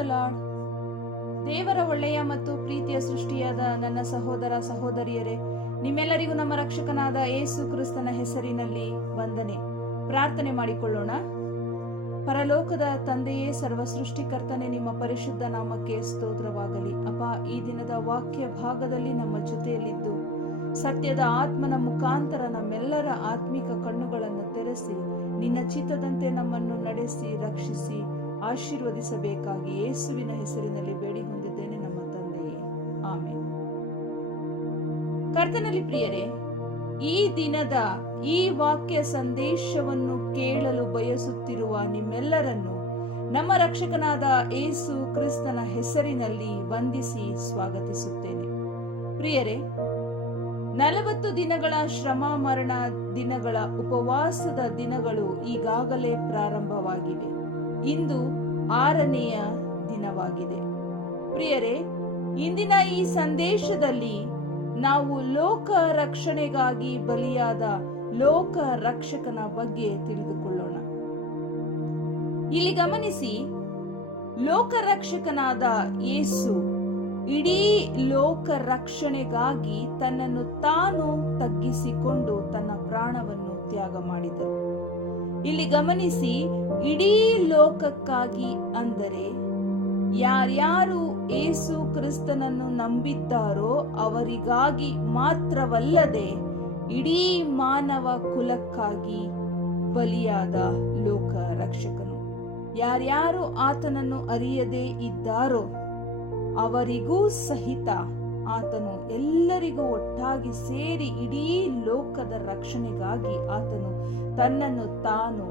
The lord. ದೇವರ ಒಳ್ಳೆಯ ಮತ್ತು ಪ್ರೀತಿಯ ಸೃಷ್ಟಿಯಾದ ನನ್ನ ಸಹೋದರ ಸಹೋದರಿಯರೇ, ನಿಮ್ಮೆಲ್ಲರಿಗೂ ನಮ್ಮ ರಕ್ಷಕನಾದ ಯೇಸು ಕ್ರಿಸ್ತನ ಹೆಸರಿನಲ್ಲಿ ವಂದನೆ. ಪ್ರಾರ್ಥನೆ ಮಾಡಿಕೊಳ್ಳೋಣ. ಪರಲೋಕದ ತಂದೆಯೇ, ಸರ್ವ ಸೃಷ್ಟಿಕರ್ತನೆ, ನಿಮ್ಮ ಪರಿಶುದ್ಧ ನಾಮಕ್ಕೆ ಸ್ತೋತ್ರವಾಗಲಿ. ಅಪ್ಪ, ಈ ದಿನದ ವಾಕ್ಯ ಭಾಗದಲ್ಲಿ ನಮ್ಮ ಜೊತೆಯಲ್ಲಿದ್ದು ಸತ್ಯದ ಆತ್ಮನ ಮುಖಾಂತರ ನಮ್ಮೆಲ್ಲರ ಆತ್ಮಿಕ ಕಣ್ಣುಗಳನ್ನು ತೆರೆಸಿ ನಿನ್ನ ಚಿತ್ತದಂತೆ ನಮ್ಮನ್ನು ನಡೆಸಿ ರಕ್ಷಿಸಿ ಆಶೀರ್ವದಿಸಬೇಕಾಗಿ ಯೇಸುವಿನ ಹೆಸರಿನಲ್ಲಿ ಬೇಡಿ ಹೊಂದಿದ್ದೇನೆ ನಮ್ಮ ತಂದೆಯೇ, ಆಮೆನ್. ಕರ್ತನಲ್ಲಿ ಪ್ರಿಯರೇ, ಈ ದಿನದ ಈ ವಾಕ್ಯ ಸಂದೇಶವನ್ನು ಕೇಳಲು ಬಯಸುತ್ತಿರುವ ನಿಮ್ಮೆಲ್ಲರನ್ನು ನಮ್ಮ ರಕ್ಷಕನಾದ ಯೇಸು ಕ್ರಿಸ್ತನ ಹೆಸರಿನಲ್ಲಿ ವಂದಿಸಿ ಸ್ವಾಗತಿಸುತ್ತೇನೆ. ಪ್ರಿಯರೇ, 40 ದಿನಗಳ ಶ್ರಮ ಮರಣ ದಿನಗಳ ಉಪವಾಸದ ದಿನಗಳು ಈಗಾಗಲೇ ಪ್ರಾರಂಭವಾಗಿವೆ. ಇಂದು 6ನೆಯ ದಿನವಾಗಿದೆ. ಪ್ರಿಯರೇ, ಇಂದಿನ ಈ ಸಂದೇಶದಲ್ಲಿ ನಾವು ಲೋಕ ರಕ್ಷಣೆಗಾಗಿ ಬಲಿಯಾದ ಲೋಕ ರಕ್ಷಕನ ಬಗ್ಗೆ ತಿಳಿದುಕೊಳ್ಳೋಣ. ಇಲ್ಲಿ ಗಮನಿಸಿ, ಲೋಕ ರಕ್ಷಕನಾದ ಯೇಸು ಇಡೀ ಲೋಕ ರಕ್ಷಣೆಗಾಗಿ ತನ್ನನ್ನು ತಾನು ತಗ್ಗಿಸಿಕೊಂಡು ತನ್ನ ಪ್ರಾಣವನ್ನು ತ್ಯಾಗ ಮಾಡಿದರು. ಇಲ್ಲಿ ಗಮನಿಸಿ, ಇಡೀ ಲೋಕಕ್ಕಾಗಿ ಅಂದರೆ ಯಾರ್ಯಾರು ಯೇಸು ಕ್ರಿಸ್ತನನ್ನು ನಂಬಿದ್ದಾರೋ ಅವರಿಗಾಗಿ ಮಾತ್ರವಲ್ಲದೆ ಇಡೀ ಮಾನವ ಕುಲಕ್ಕಾಗಿ ಬಲಿಯಾದ ಲೋಕ ರಕ್ಷಕನು. ಯಾರ್ಯಾರು ಆತನನ್ನು ಅರಿಯದೇ ಇದ್ದಾರೋ ಅವರಿಗೂ ಸಹಿತ ಆತನು ಎಲ್ಲರಿಗೂ ಒಟ್ಟಾಗಿ ಸೇರಿ ಇಡೀ ಲೋಕದ ರಕ್ಷಣೆಗಾಗಿ ಆತನು ತನ್ನನ್ನು ತಾನು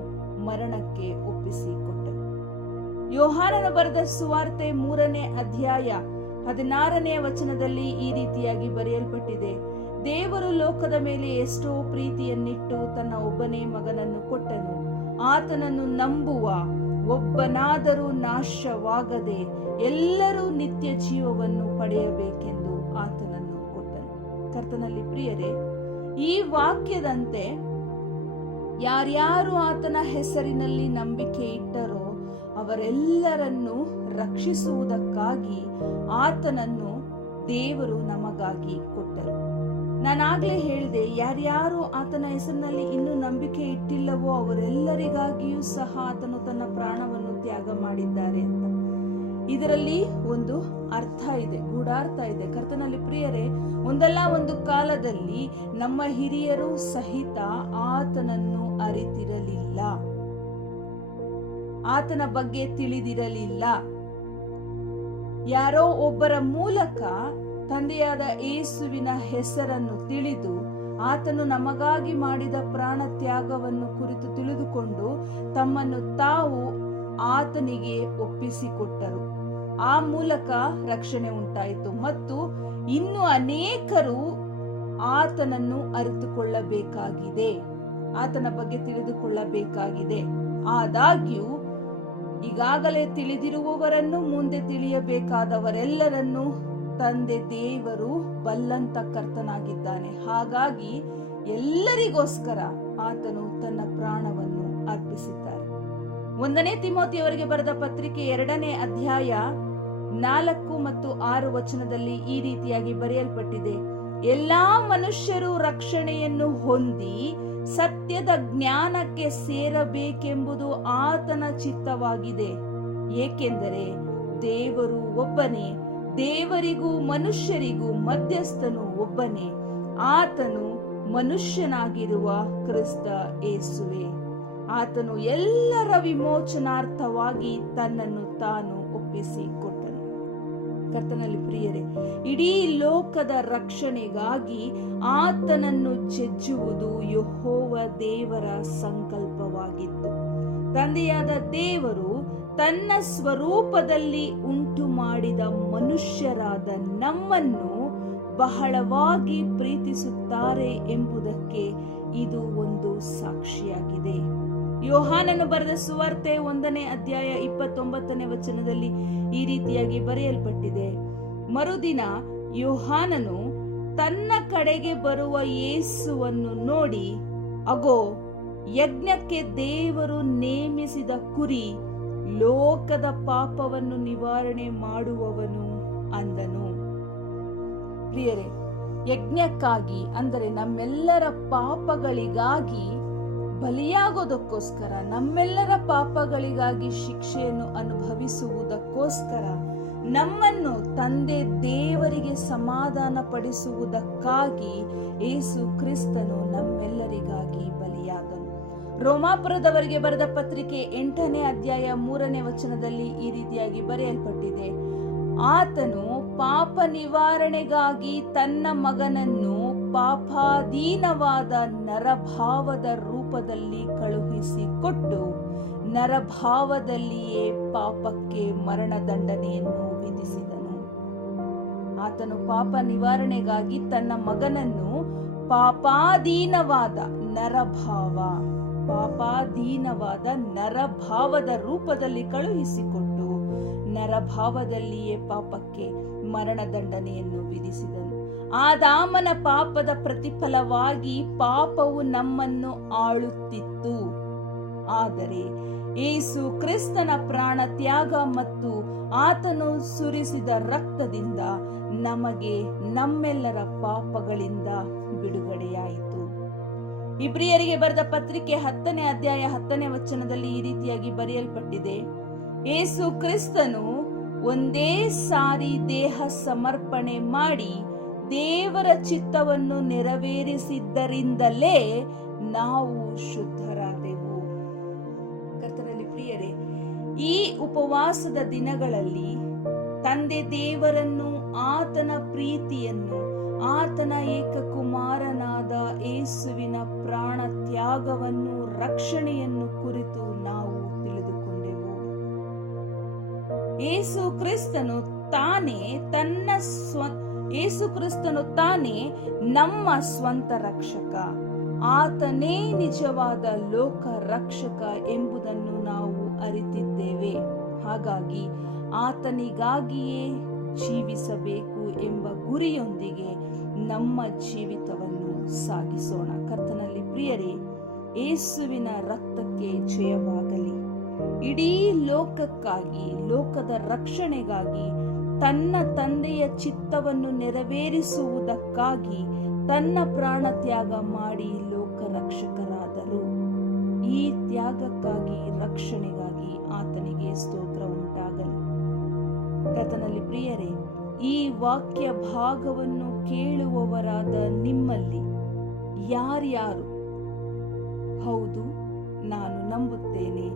ಮರಣಕ್ಕೆ ಒಪ್ಪಿಸಿಕೊಟ್ಟನು. ಯೋಹಾನನು ಬರೆದ ಸುವಾರ್ತೆ 3ನೇ ಅಧ್ಯಾಯ 16ನೇ ವಚನದಲ್ಲಿ ಈ ರೀತಿಯಾಗಿ ಬರೆಯಲ್ಪಟ್ಟಿದೆ: ದೇವರು ಲೋಕದ ಮೇಲೆ ಎಷ್ಟೋ ಪ್ರೀತಿಯನ್ನಿಟ್ಟು ತನ್ನ ಒಬ್ಬನೇ ಮಗನನ್ನು ಕೊಟ್ಟನು. ಆತನನ್ನು ನಂಬುವ ಒಬ್ಬನಾದರೂ ನಾಶವಾಗದೆ ಎಲ್ಲರೂ ನಿತ್ಯ ಜೀವವನ್ನು ಪಡೆಯಬೇಕೆಂದು ಆತನನ್ನು ಕೊಟ್ಟನು. ಕರ್ತನಲ್ಲಿ ಪ್ರಿಯರೇ, ಈ ವಾಕ್ಯದಂತೆ ಯಾರ್ಯಾರು ಆತನ ಹೆಸರಿನಲ್ಲಿ ನಂಬಿಕೆ ಇಟ್ಟರೋ ಅವರೆಲ್ಲರನ್ನು ರಕ್ಷಿಸುವುದಕ್ಕಾಗಿ ಆತನನ್ನು ದೇವರು ನಮಗಾಗಿ ಕೊಟ್ಟರು. ನಾನಾಗ್ಲೇ ಹೇಳಿದೆ, ಯಾರ್ಯಾರು ಆತನ ಹೆಸರಿನಲ್ಲಿ ಇನ್ನೂ ನಂಬಿಕೆ ಇಟ್ಟಿಲ್ಲವೋ ಅವರೆಲ್ಲರಿಗಾಗಿಯೂ ಸಹ ಆತನು ತನ್ನ ಪ್ರಾಣವನ್ನು ತ್ಯಾಗ ಮಾಡಿದ್ದಾರೆ ಅಂತ. ಇದರಲ್ಲಿ ಒಂದು ಅರ್ಥ ಇದೆ, ಗೂಢಾರ್ಥ ಇದೆ. ಕರ್ತನಲ್ಲಿ ಪ್ರಿಯರೇ, ಒಂದಲ್ಲ ಒಂದು ಕಾಲದಲ್ಲಿ ನಮ್ಮ ಹಿರಿಯರು ಸಹಿತ ಆತನನ್ನು ಅರಿತಿರಲಿಲ್ಲ, ಆತನ ಬಗ್ಗೆ ತಿಳಿದಿರಲಿಲ್ಲ. ಯಾರೋ ಒಬ್ಬರ ಮೂಲಕ ತಂದೆಯಾದ ಯೇಸುವಿನ ಹೆಸರನ್ನು ತಿಳಿದು ಆತನು ನಮಗಾಗಿ ಮಾಡಿದ ಪ್ರಾಣ ತ್ಯಾಗವನ್ನು ಕುರಿತು ತಿಳಿದುಕೊಂಡು ತಮ್ಮನ್ನು ತಾವು ಆತನಿಗೆ ಒಪ್ಪಿಸಿಕೊಟ್ಟರು. ಆ ಮೂಲಕ ರಕ್ಷಣೆ ಉಂಟಾಯಿತು. ಮತ್ತು ಇನ್ನು ಅನೇಕರು ಆತನನ್ನು ಅರಿತುಕೊಳ್ಳಬೇಕಾಗಿದೆ, ಆತನ ಬಗ್ಗೆ ತಿಳಿದುಕೊಳ್ಳಬೇಕಾಗಿದೆ. ಆದಾಗ್ಯೂ ಈಗಾಗಲೇ ತಿಳಿದಿರುವವರನ್ನು ಮುಂದೆ ತಿಳಿಯಬೇಕಾದವರೆಲ್ಲರನ್ನು ತಂದೆ ದೇವರು ಬಲ್ಲಂತ ಕರ್ತನಾಗಿದ್ದಾನೆ. ಹಾಗಾಗಿ ಎಲ್ಲರಿಗೋಸ್ಕರ ಆತನು ತನ್ನ ಪ್ರಾಣವನ್ನು ಅರ್ಪಿಸಿದ್ದಾರೆ. 1ನೇ ತಿಮೋಥಿಯವರಿಗೆ ಬರೆದ ಪತ್ರಿಕೆ 2ನೇ ಅಧ್ಯಾಯ 4 ಮತ್ತು 6 ವಚನದಲ್ಲಿ ಈ ರೀತಿಯಾಗಿ ಬರೆಯಲ್ಪಟ್ಟಿದೆ: ಎಲ್ಲಾ ಮನುಷ್ಯರು ರಕ್ಷಣೆಯನ್ನು ಹೊಂದಿ ಸತ್ಯದ ಜ್ಞಾನಕ್ಕೆ ಸೇರಬೇಕೆಂಬುದು ಆತನ ಚಿತ್ತವಾಗಿದೆ. ಏಕೆಂದರೆ ದೇವರು ಒಬ್ಬನೇ, ದೇವರಿಗೂ ಮನುಷ್ಯರಿಗೂ ಮಧ್ಯಸ್ಥನು ಒಬ್ಬನೇ, ಆತನು ಮನುಷ್ಯನಾಗಿರುವ ಕ್ರಿಸ್ತ ಯೇಸುವೆ. ಆತನು ಎಲ್ಲರ ವಿಮೋಚನಾರ್ಥವಾಗಿ ತನ್ನನ್ನು ತಾನು ಒಪ್ಪಿಸಿಕೊಟ್ಟನು. ಕರ್ತನಲ್ಲಿ ಪ್ರಿಯರೇ, ಇಡೀ ಲೋಕದ ರಕ್ಷಣೆಗಾಗಿ ಆತನನ್ನು ಜಜ್ಜುವುದು ಯೆಹೋವ ದೇವರ ಸಂಕಲ್ಪವಾಗಿತ್ತು. ತಂದೆಯಾದ ದೇವರು ತನ್ನ ಸ್ವರೂಪದಲ್ಲಿ ಉಂಟು ಮಾಡಿದ ಮನುಷ್ಯರಾದ ನಮ್ಮನ್ನು ಬಹಳವಾಗಿ ಪ್ರೀತಿಸುತ್ತಾರೆ ಎಂಬುದಕ್ಕೆ ಇದು ಒಂದು ಸಾಕ್ಷಿಯಾಗಿದೆ. ಯೋಹಾನನು ಬರೆದ ಸುವಾರ್ತೆ 1ನೇ ಅಧ್ಯಾಯ 29ನೇ ವಚನದಲ್ಲಿ ಈ ರೀತಿಯಾಗಿ ಬರೆಯಲ್ಪಟ್ಟಿದೆ: ಮರುದಿನ ಯೋಹಾನನು ತನ್ನ ಕಡೆಗೆ ಬರುವ ಯೇಸುವನ್ನು ನೋಡಿ, ಅಗೋ, ಯಜ್ಞಕ್ಕೆ ದೇವರು ನೇಮಿಸಿದ ಕುರಿ, ಲೋಕದ ಪಾಪವನ್ನು ನಿವಾರಣೆ ಮಾಡುವವನು ಅಂದನು. ಪ್ರಿಯರೇ, ಯಜ್ಞಕ್ಕಾಗಿ ಅಂದರೆ ನಮ್ಮೆಲ್ಲರ ಪಾಪಗಳಿಗಾಗಿ ಬಲಿಯಾಗೋದಕ್ಕೋಸ್ಕರ, ನಮ್ಮೆಲ್ಲರ ಪಾಪಗಳಿಗಾಗಿ ಶಿಕ್ಷೆಯನ್ನು ಅನುಭವಿಸುವುದಕ್ಕೋಸ್ಕರ, ನಮ್ಮನ್ನು ತಂದೆ ದೇವರಿಗೆ ಸಮಾಧಾನ ಪಡಿಸುವುದಕ್ಕಾಗಿ ಯೇಸು ಕ್ರಿಸ್ತನು ನಮ್ಮೆಲ್ಲರಿಗಾಗಿ ಬಲಿಯಾದನು. ರೋಮಾಪುರದವರಿಗೆ ಬರೆದ ಪತ್ರಿಕೆ 8ನೇ ಅಧ್ಯಾಯ 3ನೇ ವಚನದಲ್ಲಿ ಈ ರೀತಿಯಾಗಿ ಬರೆಯಲ್ಪಟ್ಟಿದೆ, ಆತನು ಪಾಪ ನಿವಾರಣೆಗಾಗಿ ತನ್ನ ಮಗನನ್ನು ಪಾಪಾಧೀನವಾದ ನರಭಾವದ ರೂಪದಲ್ಲಿ ಕಳುಹಿಸಿಕೊಟ್ಟು ನರಭಾವದಲ್ಲಿಯೇ ಪಾಪಕ್ಕೆ ಮರಣದಂಡನೆಯನ್ನು ವಿಧಿಸಿದನು. ಆತನು ಪಾಪ ನಿವಾರಣೆಗಾಗಿ ತನ್ನ ಮಗನನ್ನು ಪಾಪಾಧೀನವಾದ ನರಭಾವದ ರೂಪದಲ್ಲಿ ಕಳುಹಿಸಿಕೊಟ್ಟು ನರಭಾವದಲ್ಲಿಯೇ ಪಾಪಕ್ಕೆ ಮರಣದಂಡನೆಯನ್ನು ವಿಧಿಸಿದನು. ಆದಾಮನ ಪಾಪದ ಪ್ರತಿಫಲವಾಗಿ ಪಾಪವು ನಮ್ಮನ್ನು ಆಳುತ್ತಿತ್ತು. ಆದರೆ ಯೇಸು ಕ್ರಿಸ್ತನ ಪ್ರಾಣ ತ್ಯಾಗ ಮತ್ತು ಆತನು ಸುರಿಸಿದ ರಕ್ತದಿಂದ ನಮಗೆ ನಮ್ಮೆಲ್ಲರ ಪಾಪಗಳಿಂದ ಬಿಡುಗಡೆಯಾಯಿತು. ಇಬ್ರಿಯರಿಗೆ ಬರೆದ ಪತ್ರಿಕೆ 10ನೇ ಅಧ್ಯಾಯ 10ನೇ ವಚನದಲ್ಲಿ ಈ ರೀತಿಯಾಗಿ ಬರೆಯಲ್ಪಟ್ಟಿದೆ, ಯೇಸು ಕ್ರಿಸ್ತನು ಒಂದೇ ಸಾರಿ ದೇಹ ಸಮರ್ಪಣೆ ಮಾಡಿ ದೇವರ ಚಿತ್ತವನ್ನು ನೆರವೇರಿಸಿದ್ದರಿಂದಲೇ ನಾವು ಶುದ್ಧರಾದೆವು. ಕರ್ತನಲ್ಲಿ ಪ್ರಿಯರೇ, ಈ ಉಪವಾಸದ ದಿನಗಳಲ್ಲಿ ತಂದೆ ದೇವರನ್ನು, ಆತನ ಪ್ರೀತಿಯನ್ನು, ಆತನ ಏಕಕುಮಾರನಾದ ಯೇಸುವಿನ ಪ್ರಾಣ ತ್ಯಾಗವನ್ನು, ರಕ್ಷಣೆಯನ್ನು ಕುರಿತು ನಾವು ತಿಳಿದುಕೊಂಡೆವು. ಯೇಸು ಕ್ರಿಸ್ತನು ತಾನೇ ನಮ್ಮ ಸ್ವಂತ ರಕ್ಷಕ, ಆತನೇ ನಿಜವಾದ ಲೋಕ ರಕ್ಷಕ ಎಂಬುದನ್ನು ನಾವು ಅರಿತಿದ್ದೇವೆ. ಹಾಗಾಗಿ ಆತನಿಗಾಗಿಯೇ ಜೀವಿಸಬೇಕು ಎಂಬ ಗುರಿಯೊಂದಿಗೆ ನಮ್ಮ ಜೀವಿತವನ್ನು ಸಾಗಿಸೋಣ. ಕರ್ತನಲ್ಲಿ ಪ್ರಿಯರೇ, ಯೇಸುವಿನ ರಕ್ತಕ್ಕೆ ಜಯವಾಗಲಿ. ಇಡೀ ಲೋಕಕ್ಕಾಗಿ, ಲೋಕದ ರಕ್ಷಣೆಗಾಗಿ, ತನ್ನ ತಂದೆಯ ಚಿತ್ತವನ್ನು ನೆರವೇರಿಸುವುದಕ್ಕಾಗಿ ತನ್ನ ಪ್ರಾಣ ತ್ಯಾಗ ಮಾಡಿ ಲೋಕ ರಕ್ಷಕರಾದರು. ಈ ತ್ಯಾಗಕ್ಕಾಗಿ, ರಕ್ಷಣೆಗಾಗಿ ಆತನಿಗೆ ಸ್ತೋತ್ರ ಉಂಟಾಗಲಿ. ಕರ್ತನಲ್ಲಿ ಪ್ರಿಯರೇ, ಈ ವಾಕ್ಯ ಭಾಗವನ್ನು ಕೇಳುವವರಾದ ನಿಮ್ಮಲ್ಲಿ ಯಾರ್ಯಾರು ಹೌದು, ನಾನು ನಂಬುತ್ತೇನೆ,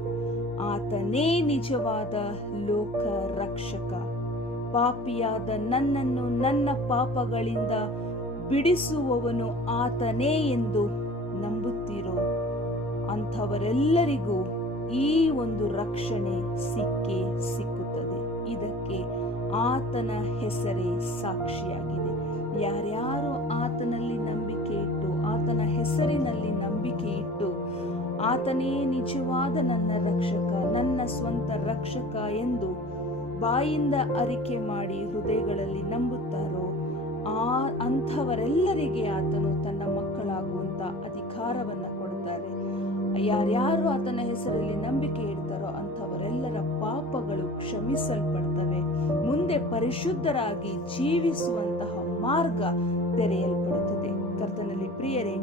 ಆತನೇ ನಿಜವಾದ ಲೋಕ ರಕ್ಷಕ, ಪಾಪಿಯಾದ ನನ್ನನ್ನು ನನ್ನ ಪಾಪಗಳಿಂದ ಬಿಡಿಸುವವನು ಆತನೇ ಎಂದು ನಂಬುತ್ತೀರೋ, ಅಂಥವರೆಲ್ಲರಿಗೂ ಈ ಒಂದು ರಕ್ಷಣೆ ಸಿಕ್ಕುತ್ತದೆ. ಇದಕ್ಕೆ ಆತನ ಹೆಸರೇ ಸಾಕ್ಷಿಯಾಗಿದೆ. ಯಾರ್ಯಾರು ಆತನಲ್ಲಿ ನಂಬಿಕೆ ಇಟ್ಟು, ಆತನ ಹೆಸರಿನಲ್ಲಿ ನಂಬಿಕೆ ಇಟ್ಟು, ಆತನೇ ನಿಜವಾದ ನನ್ನ ರಕ್ಷಕ, ನನ್ನ ಸ್ವಂತ ರಕ್ಷಕ ಎಂದು ಬಾಯಿಂದ ಅರಿಕೆ ಮಾಡಿ ಹೃದಯಗಳಲ್ಲಿ ನಂಬುತ್ತಾರೋ, ಅಂಥವರೆಲ್ಲರಿಗೆ ಆತನು ತನ್ನ ಮಕ್ಕಳಾಗುವಂತ ಅಧಿಕಾರವನ್ನ ಕೊಡ್ತಾರೆ. ಯಾರ್ಯಾರು ಆತನ ಹೆಸರಲ್ಲಿ ನಂಬಿಕೆ ಇಡ್ತಾರೋ ಅಂಥವರೆಲ್ಲರ ಪಾಪಗಳು ಕ್ಷಮಿಸಲ್ಪಡ್ತವೆ. ಮುಂದೆ ಪರಿಶುದ್ಧರಾಗಿ ಜೀವಿಸುವಂತಹ ಮಾರ್ಗ ತೆರೆಯಲ್ಪಡುತ್ತದೆ. ಕರ್ತನಲ್ಲಿ ಪ್ರಿಯರೇ,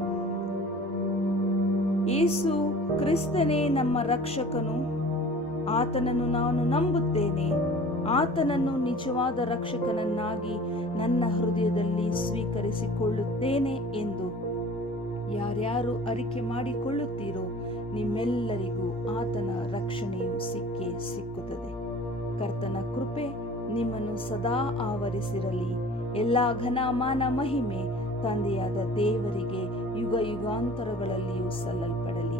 ಯೇಸು ಕ್ರಿಸ್ತನೇ ನಮ್ಮ ರಕ್ಷಕನು, ಆತನನ್ನು ನಾನು ನಂಬುತ್ತೇನೆ, ಆತನನ್ನು ನಿಜವಾದ ರಕ್ಷಕನನ್ನಾಗಿ ನನ್ನ ಹೃದಯದಲ್ಲಿ ಸ್ವೀಕರಿಸಿಕೊಳ್ಳುತ್ತೇನೆ ಎಂದು ಯಾರ್ಯಾರು ಅರಿಕೆ ಮಾಡಿಕೊಳ್ಳುತ್ತೀರೋ ನಿಮ್ಮೆಲ್ಲರಿಗೂ ಆತನ ರಕ್ಷಣೆಯು ಸಿಕ್ಕುತ್ತದೆ. ಕರ್ತನ ಕೃಪೆ ನಿಮ್ಮನ್ನು ಸದಾ ಆವರಿಸಿರಲಿ. ಎಲ್ಲಾ ಘನಮಾನ ಮಹಿಮೆ ತಂದೆಯಾದ ದೇವರಿಗೆ ಯುಗ ಯುಗಾಂತರಗಳಲ್ಲಿಯೂ ಸಲ್ಲಲ್ಪಡಲಿ.